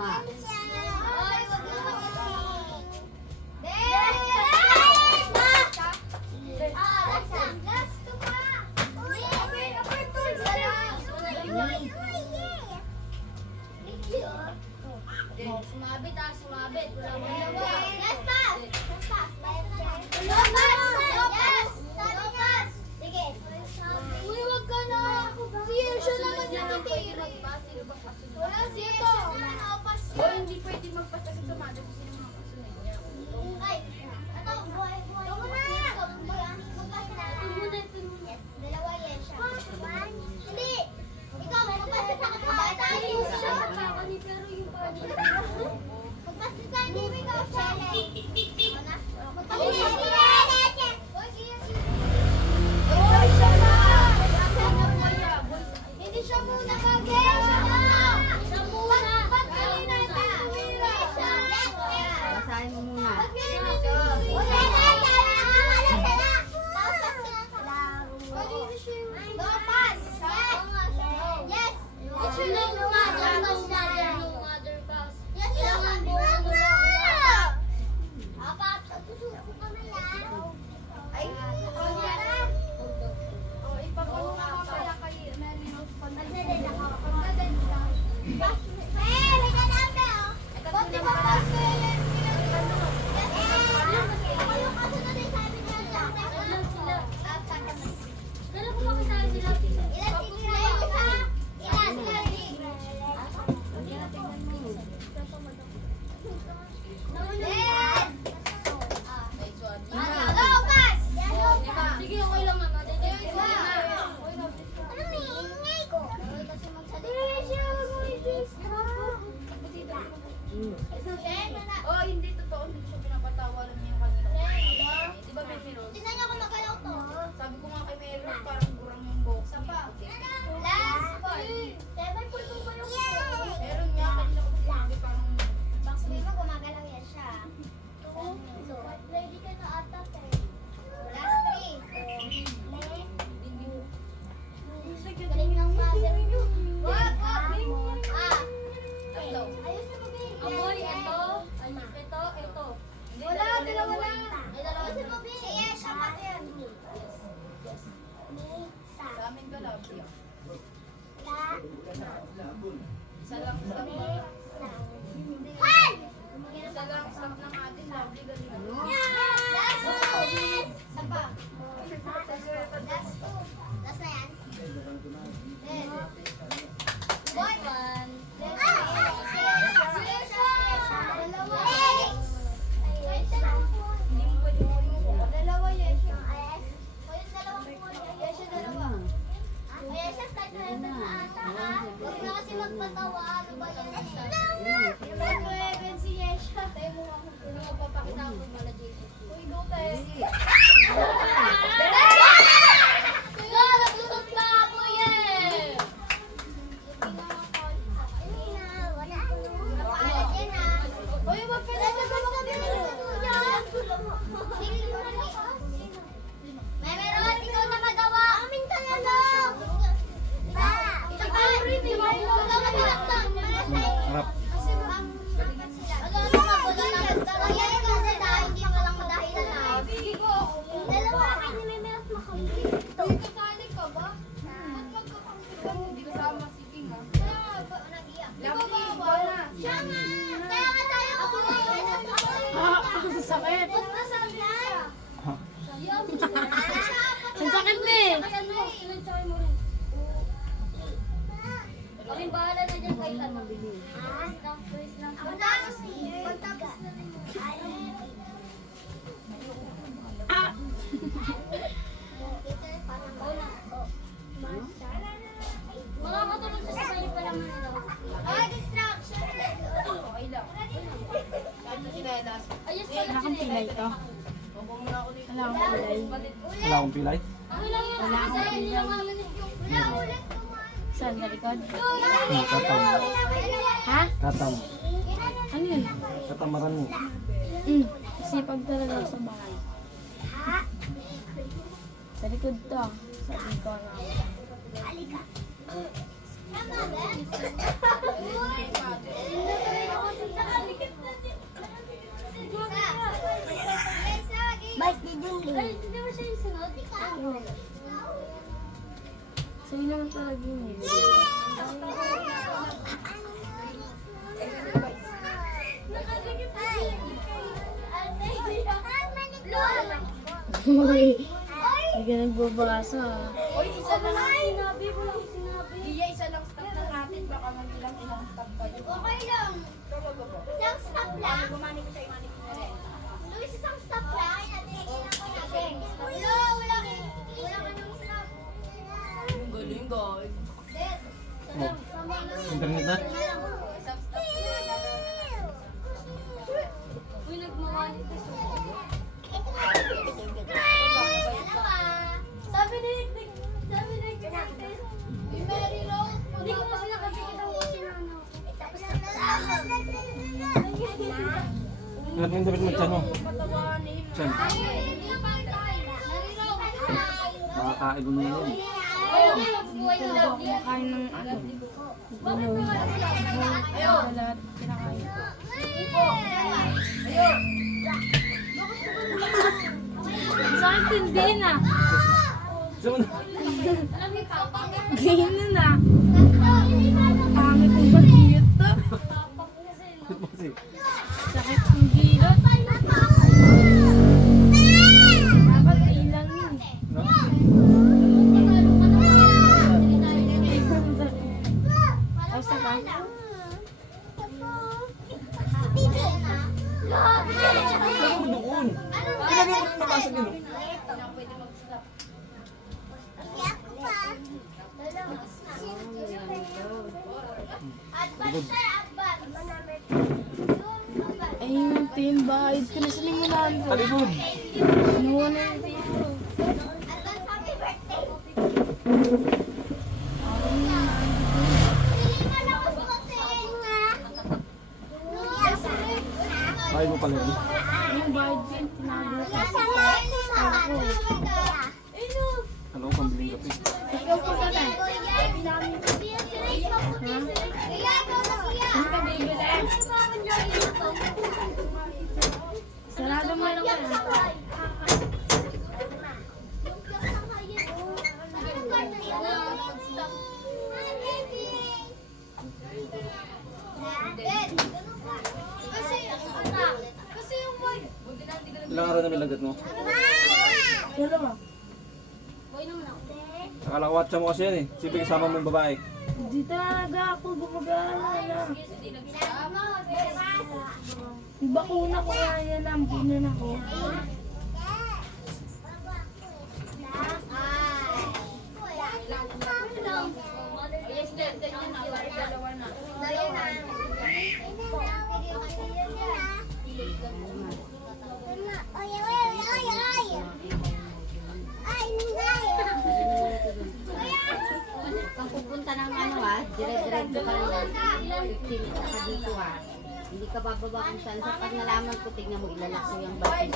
tama. Ay, wag mo kasi. Last pa. Sumabit ah, sumabit. Wala mo dalawa. Last pass. Last pass. Last pass. Yes. Sige. Uy, wag ka na. Si Yesha naman yung natira. Wala siya. Oh, hindi pwede magpasa sa mother kasi yung mga kasunod niya. Ay, ito, buhay. Ito muna. Yes, dalawa yan siya. Hindi. Ikaw, magpasa sa kapatid. Pero yung body. Magpasa sa hindi mo ikaw, Shelley. Magpasa sa hindi siya muna kagaya. Siya muna. Ba't kanina hindi tumira? Basahin mo muna. Sige, okay lang naman. Oh, hindi totoo. Hindi siya pinapatawa lang niya yung kanila. Di ba, Meron? Tingnan niyo kung magalaw to. Sabi ko nga kay Meron, parang burang yung buhok. Last point. 7 point po yung Meron nga, kanina ko sinabi parang Sabi mo gumagalaw yan siya. Ready ka na ata, last 3. Galing ng mother niyo. Wag! tatlo. Ayusin mo, baby. Amoy, ito. Wala, dalawa na. Ay, dalawa. Ayusin mo, baby. Yes, siya pa yan. Sa amin ka lang. Isa lang stop ng atin. Lovely, galing. Last 2. Isa pa. Last 2. Last na yan. Then. Boy. Dalawa yan siya. O yung dalawang puno. Yan siya dalawa. Ayan siya, start na ito na ata ha. Huwag na kasi magpatawa. Ano ba yan? Si Yesha. Tayo mo ako. Ano nga papakita ako ng mala dito. Uy, go tayo. Go! Naglusot pa ako yan! Napaalat yan ha. Uy, wag ka na Meron, ikaw na magawa. Amin ka na lang. Ito pa rin. Ikaw na lang lang. Harap. Kasi hindi mo lang madahilan na. Sige ko. Dalawa kayo ni Memet makakita. Uy, kasali ka ba? At magkakangkit ka hindi kasama si King ha? Kaya ba nag-iyak? Lovely, ikaw na. Siya nga. Kaya nga tayo ako. Ang sakit. Ba't nasabi siya? Ang sakit na eh. Kaya mo, sinuntsay mo rin. Kaming bahala na dyan kahit ano. Ako na. Pagtapos na rin. Makakatulog siya sa kanya pa naman ito. Ay, distraction! Okay lang. Kahit na sila last. Ayos Wala kang pilay to. Huwag muna ako dito. Wala akong pilay. Wala akong pilay. Ako lang yun. Wala akong Kasi pilay. wala ulit kumain. Saan na likod? Katam. Ha? Katam. Ano yun? Katamaran mo. Sipag talaga sa bahay. Sa likod to. Sabi ko na. Tama ba? Uy! Sa'yo naman talaga yun eh. Uy, hindi ka nagbabasa ah. Uy, isa lang ang sinabi. Walang sinabi. Iya, isa lang stop na natin. Baka ilang stop pa yun. Okay lang. Isang stop lang. Bumani ko siya, imani ko na rin. Luis, isang stop lang. Wala, wala ka nung stop. Yung galing, guys. Oh. Internet na? Isang stop na. Uy, nagmamani ka sa Sabi ni Mary Rose, Hindi ko kasi nakakita ko si Nano. Lahat ng dapat magtan mo. Patawanin. Tiyan. Makakain mo na yun. Kumakain ng ano. Gano'n. Lahat kinakain. Sa akin hindi na. Saan mo na? Ganyan na. Pangit ang bagiyot to. Bakit mo kasi? Sakit ang gilot. Dapat ilang yun. No? Tapos na ba? Ano mo doon? Ilagay mo yung mabasag yun. Ay, yung tin bahid ko na sa limunan ko. Talikod! Kinuha na yung dito. Bahay mo pala yun. Yung bahid ko yung tinago ko. Ano ko, pambiling kape. Ikaw po ka na. Saan ka bibili? Sarado mo lang yan. Kasi yung mic. Ilang araw na may lagat mo? Dalawa. Nakalakawatsa mo kasi yan eh. Siyempre kasama mo yung babae. Hindi talaga ako gumagala. Bakuna ko nga yan ang binan ako. Kung pupunta ng ano dire-diretso ka lang ng 15 saka dito Hindi ka bababa kung saan. Sa pag nalaman ko, tignan mo ilalak ko yung bati.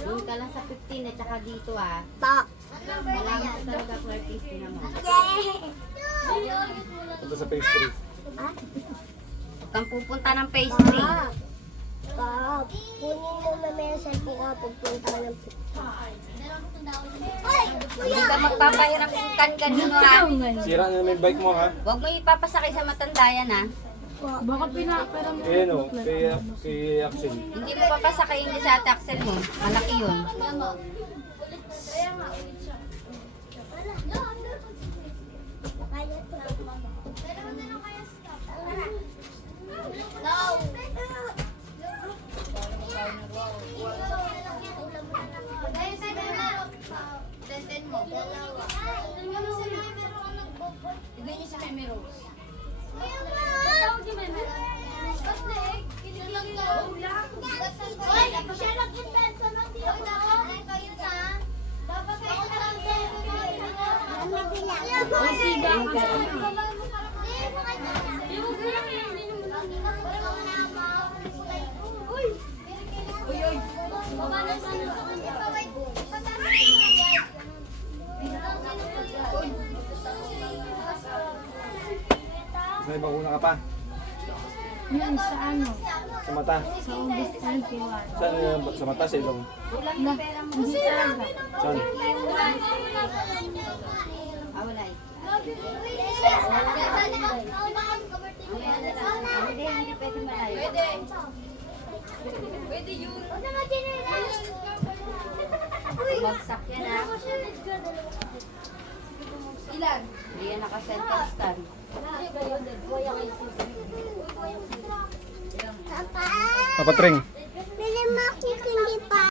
Doon ka lang sa 15 at saka dito Nalaman ko talaga Clarkins din naman. Punta sa phase 3. Kung pupunta ng phase 3. Kunin mo mamaya sa cellphone ka pagpunta ng Hindi ka magpapahiram ng kanino Sira na may bike mo ha? Huwag mo ipapasakay sa matandayan Baka pinaparam mo. Ayan o, kay Axel. Hindi mo papasakay yung sa taxel mo. Malaki yun. Tignan niyo si Meme Rose. Siga ka. Mas may bakuna ka pa. Yun, sa ano? Sa Sa mata. Sa August 21. Saan sa mata sa ilong? Kulang yung pera mo. Hindi talaga. Saan? Ah, wala eh. Wala. Hindi pwede malayo. Pwede. Pwede yun. Bagsak yan ah. Ilan? Hindi yan naka-center stand. Papatring.